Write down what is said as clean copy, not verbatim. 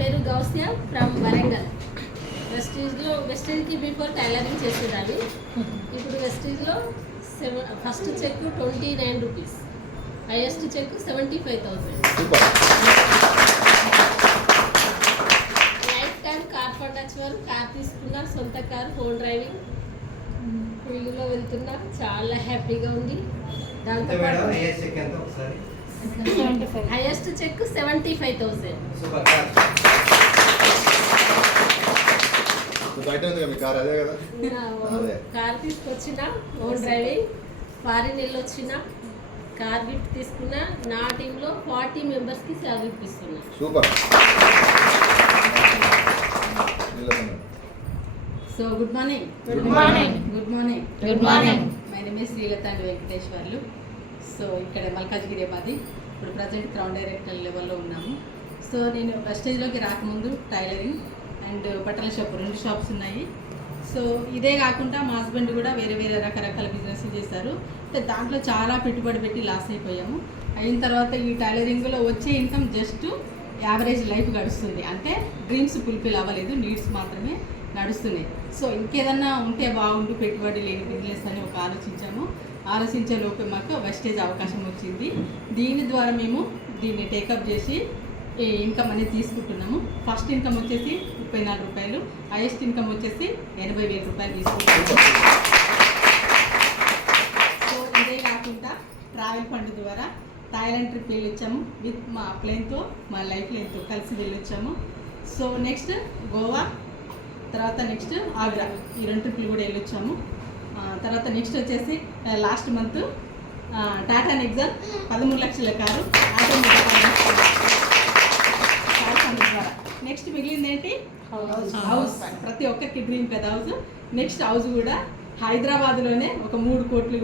పేరు గౌసియా ఫ్రమ్ వరంగల్. వెస్టేజ్కి before tailoring చేసేదాన్ని. ఇప్పుడు వెస్టేజ్లో first cheque 29 rupees, highest cheque 75,000. Life time car ఫండక్స్ వారు కార్ తీసుకున్నారు, సొంత కారు, హోమ్ డ్రైవింగ్ ఫీల్డ్లో వెళ్తున్నా, చాలా హ్యాపీగా ఉంది. దాంతో హైయెస్ట్ చెక్ 75,000. కార్ తీసుకొచ్చిన, హోమ్ డ్రైవింగ్, ఫారిన్ వెళ్ళొచ్చిన, కార్ గిఫ్ట్ తీసుకున్నా. నా టీంలో 40 మెంబర్స్కి శాలరీ ఇప్పిస్తున్నా. Super. So good morning. Good morning. Good morning. Good morning. My name is Srilatha and Venkateswarlu. So ఇక్కడ మల్కాజ్గిరి మాది. ఇప్పుడు ప్రజెంట్ క్రౌన్ డైరెక్టర్ లెవెల్లో ఉన్నాము. సో నేను వెస్టేజ్లోకి రాకముందు టైలరింగ్ అండ్ బట్టల షాప్ 2 షాప్స్ ఉన్నాయి. సో ఇదే కాకుండా మా హస్బెండ్ కూడా వేరే వేరే రకరకాల బిజినెస్ చేశారు. దాంట్లో చాలా పెట్టుబడి పెట్టి లాస్ అయిపోయాము. అయిన తర్వాత ఈ టైలరింగ్లో వచ్చే ఇన్కమ్ జస్ట్ యావరేజ్ లైఫ్ గడుస్తుంది. అంటే డ్రీమ్స్ ఫుల్ఫిల్ అవ్వలేదు, నీడ్స్ మాత్రమే నడుస్తున్నాయి. సో ఇంకేదన్నా ఉంటే బాగుండు పెట్టుబడి లేని బిజినెస్ అని ఆలోచించే లోపే మాకు వెస్టేజ్ అవకాశం వచ్చింది. దీని ద్వారా మేము దీన్ని టేకప్ చేసి ఇన్కమ్ అనేది తీసుకుంటున్నాము. ఫస్ట్ ఇన్కమ్ వచ్చేసి 34 రూపాయలు, హైయెస్ట్ ఇన్కమ్ వచ్చేసి 80,000 రూపాయలు తీసుకుంటున్నాము. సో ఇదే కాకుండా ట్రావెల్ ఫండ్ ద్వారా థాయిలాండ్ ట్రిప్ వెళ్ళొచ్చాము. విత్ మా ప్లేన్తో, మా లైఫ్ ప్లేన్తో కలిసి వెళ్ళొచ్చాము. సో నెక్స్ట్ గోవా, తర్వాత నెక్స్ట్ ఆగ్రా, ఈ 2 ట్రిప్లు కూడా వెళ్ళొచ్చాము. తర్వాత నెక్స్ట్ వచ్చేసి లాస్ట్ మంత్ టాటా నెక్సాన్ 13 లక్షల కారు ద్వారా. నెక్స్ట్ మిగిలింది ఏంటి? హౌస్. ప్రతి ఒక్కరికి డ్రీమ్ పెద్ద హౌస్. నెక్స్ట్ హౌస్ కూడా హైదరాబాద్లోనే ఒక 3 కోట్లు